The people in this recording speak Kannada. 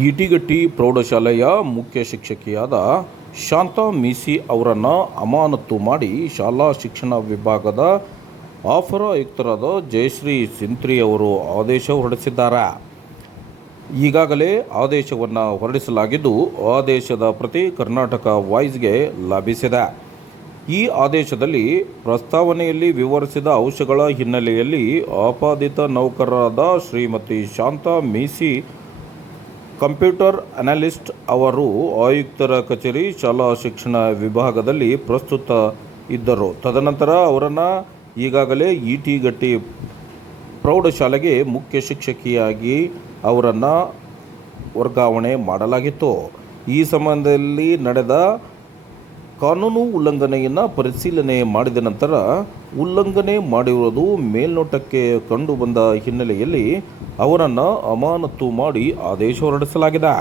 ಈಟಿಗಟ್ಟಿ ಪ್ರೌಢಶಾಲೆಯ ಮುಖ್ಯ ಶಿಕ್ಷಕಿಯಾದ ಶಾಂತಾ ಮೀಸಿ ಅವರನ್ನು ಅಮಾನತು ಮಾಡಿ ಶಾಲಾ ಶಿಕ್ಷಣ ವಿಭಾಗದ ಅಪರ ಆಯುಕ್ತರಾದ ಜಯಶ್ರೀ ಸಿಂತ್ರಿ ಅವರು ಆದೇಶ ಹೊರಡಿಸಿದ್ದಾರೆ. ಈಗಾಗಲೇ ಆದೇಶವನ್ನು ಹೊರಡಿಸಲಾಗಿದ್ದು, ಆದೇಶದ ಪ್ರತಿ ಕರ್ನಾಟಕ ವಾಯ್ಸ್ಗೆ ಲಭಿಸಿದೆ. ಈ ಆದೇಶದಲ್ಲಿ ಪ್ರಸ್ತಾವನೆಯಲ್ಲಿ ವಿವರಿಸಿದ ಅಂಶಗಳ ಹಿನ್ನೆಲೆಯಲ್ಲಿ ಅಪರಾಧಿತ ನೌಕರರಾದ ಶ್ರೀಮತಿ ಶಾಂತಾ ಮೀಸಿ ಕಂಪ್ಯೂಟರ್ ಅನಾಲಿಸ್ಟ್ ಅವರು ಆಯುಕ್ತರ ಕಚೇರಿ ಶಾಲಾ ಶಿಕ್ಷಣ ವಿಭಾಗದಲ್ಲಿ ಪ್ರಸ್ತುತ ಇದ್ದರು. ತದನಂತರ ಅವರನ್ನು ಈಗಾಗಲೇ ಈಟಿಗಟ್ಟಿ ಪ್ರೌಢಶಾಲೆಗೆ ಮುಖ್ಯ ಶಿಕ್ಷಕಿಯಾಗಿ ಅವರನ್ನು ವರ್ಗಾವಣೆ ಮಾಡಲಾಗಿತ್ತು. ಈ ಸಂಬಂಧದಲ್ಲಿ ನಡೆದ ಕಾನೂನು ಉಲ್ಲಂಘನೆಯನ್ನು ಪರಿಶೀಲನೆ ಮಾಡಿದ ನಂತರ ಉಲ್ಲಂಘನೆ ಮಾಡಿರುವುದು ಮೇಲ್ನೋಟಕ್ಕೆ ಕಂಡುಬಂದ ಹಿನ್ನೆಲೆಯಲ್ಲಿ ಅವರನ್ನು ಅಮಾನತು ಮಾಡಿ ಆದೇಶ ಹೊರಡಿಸಲಾಗಿದೆ.